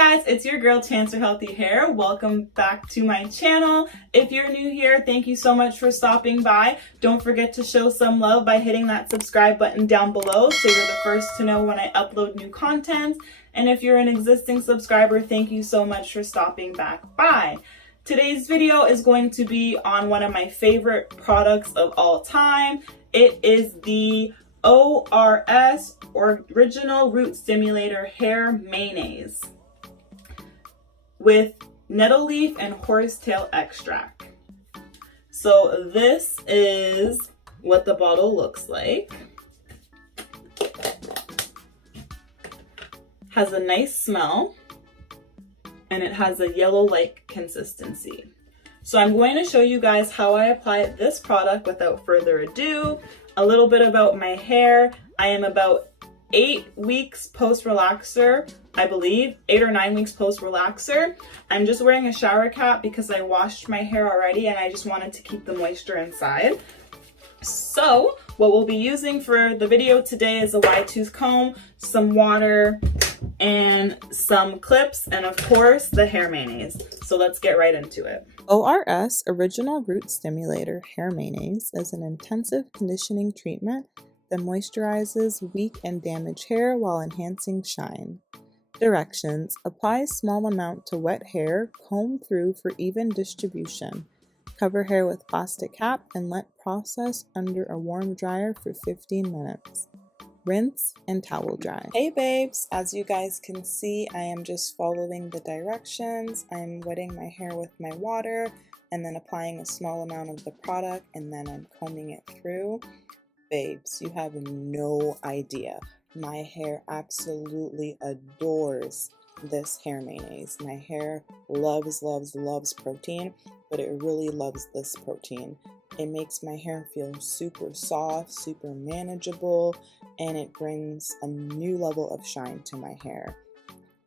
guys, it's your girl Chance for Healthy Hair. Welcome back to my channel. If you're new here, thank you so much for stopping by. Don't forget to show some love by hitting that subscribe button down below so you're the first to know when I upload new content. And if you're an existing subscriber, thank you so much for stopping back by. Today's video is going to be on one of my favorite products of all time. It is the ORS Original Root Stimulator Hair Mayonnaise with nettle leaf and horsetail extract. So this is what the bottle looks like. Has a nice smell and it has a yellow-like consistency. So I'm going to show you guys how I apply this product without further ado. A little bit about my hair. I am about 8 weeks post-relaxer, I believe, 8 or 9 weeks post-relaxer. I'm just wearing a shower cap because I washed my hair already and I just wanted to keep the moisture inside. So what we'll be using for the video today is a wide tooth comb, some water, and some clips, and of course the hair mayonnaise. So let's get right into it. ORS Original Root Stimulator Hair Mayonnaise is an intensive conditioning treatment that moisturizes weak and damaged hair while enhancing shine. Directions: apply a small amount to wet hair, comb through for even distribution. Cover hair with plastic cap and let process under a warm dryer for 15 minutes. Rinse and towel dry. Hey babes, as you guys can see, I am just following the directions. I'm wetting my hair with my water and then applying a small amount of the product, and then I'm combing it through. Babes, you have no idea. My hair absolutely adores this hair mayonnaise. My hair loves protein, but it really loves this protein. It makes my hair feel super soft, super manageable, and it brings a new level of shine to my hair.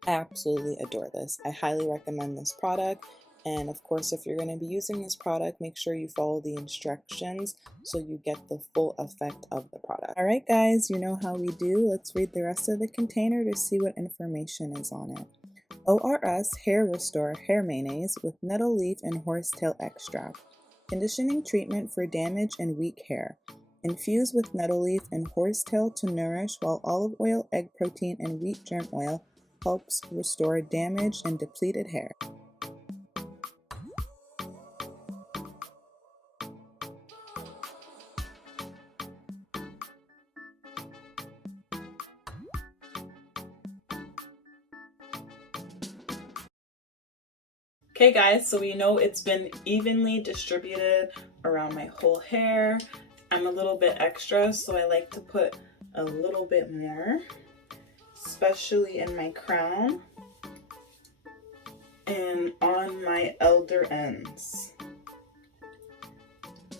I absolutely adore this. I highly recommend this product. And of course, if you're going to be using this product, make sure you follow the instructions so you get the full effect of the product. All right, guys, you know how we do. Let's read the rest of the container to see what information is on it. ORS Hair Restore Hair Mayonnaise with nettle leaf and horsetail extract. Conditioning treatment for damaged and weak hair. Infuse with nettle leaf and horsetail to nourish, while olive oil, egg protein, and wheat germ oil helps restore damaged and depleted hair. Okay guys, so we know it's been evenly distributed around my whole hair. I'm a little bit extra, so I like to put a little bit more, especially in my crown and on my elder ends.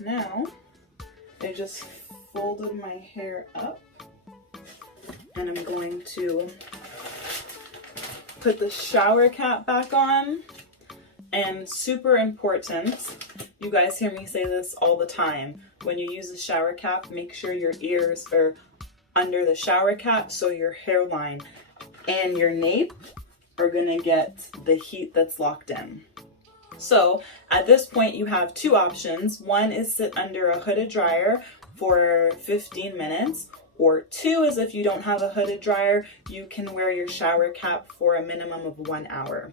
Now, I just folded my hair up and I'm going to put the shower cap back on. And super important, you guys hear me say this all the time, when you use a shower cap, make sure your ears are under the shower cap so your hairline and your nape are gonna get the heat that's locked in. So at this point you have two options. One is sit under a hooded dryer for 15 minutes, or two is if you don't have a hooded dryer, you can wear your shower cap for a minimum of 1 hour.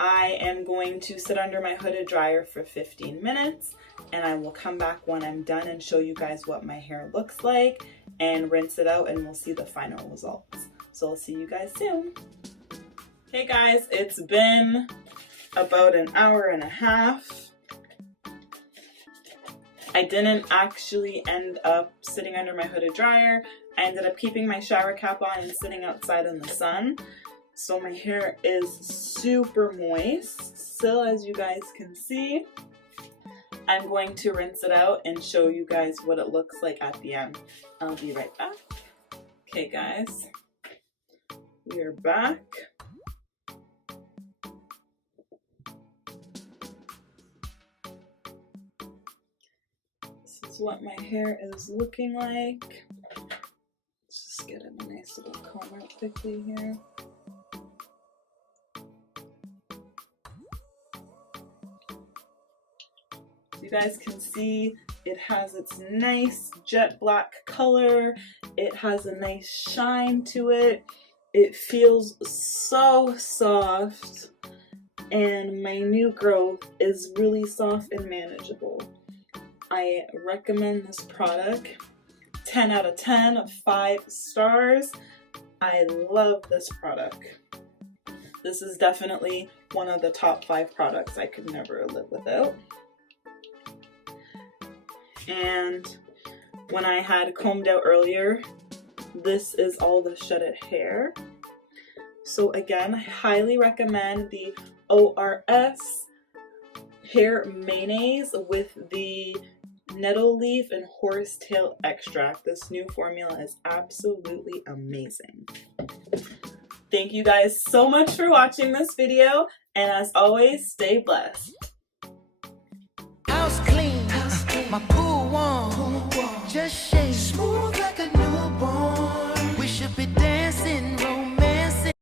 I am going to sit under my hooded dryer for 15 minutes and I will come back when I'm done and show you guys what my hair looks like and rinse it out, and we'll see the final results. So I'll see you guys soon. Hey guys, it's been about an hour and a half. I didn't actually end up sitting under my hooded dryer. I ended up keeping my shower cap on and sitting outside in the sun. So my hair is super moist still, as you guys can see. I'm going to rinse it out and show you guys what it looks like at the end. I'll be right back. Okay guys, we are back. This is what my hair is looking like. Let's just get a nice little comb out quickly here. You guys can see it has its nice jet black color. It has a nice shine to it. It feels so soft, and my new growth is really soft and manageable. I recommend this product. 10 out of 10, 5 stars. I love this product. This is definitely one of the top 5 products I could never live without. And when I had combed out earlier, this is all the shedded hair. So again, I highly recommend the ORS Hair Mayonnaise with the nettle leaf and horsetail extract. This new formula is absolutely amazing. Thank you guys so much for watching this video, and as always, stay blessed. House clean, my pool warm, just shake smooth like a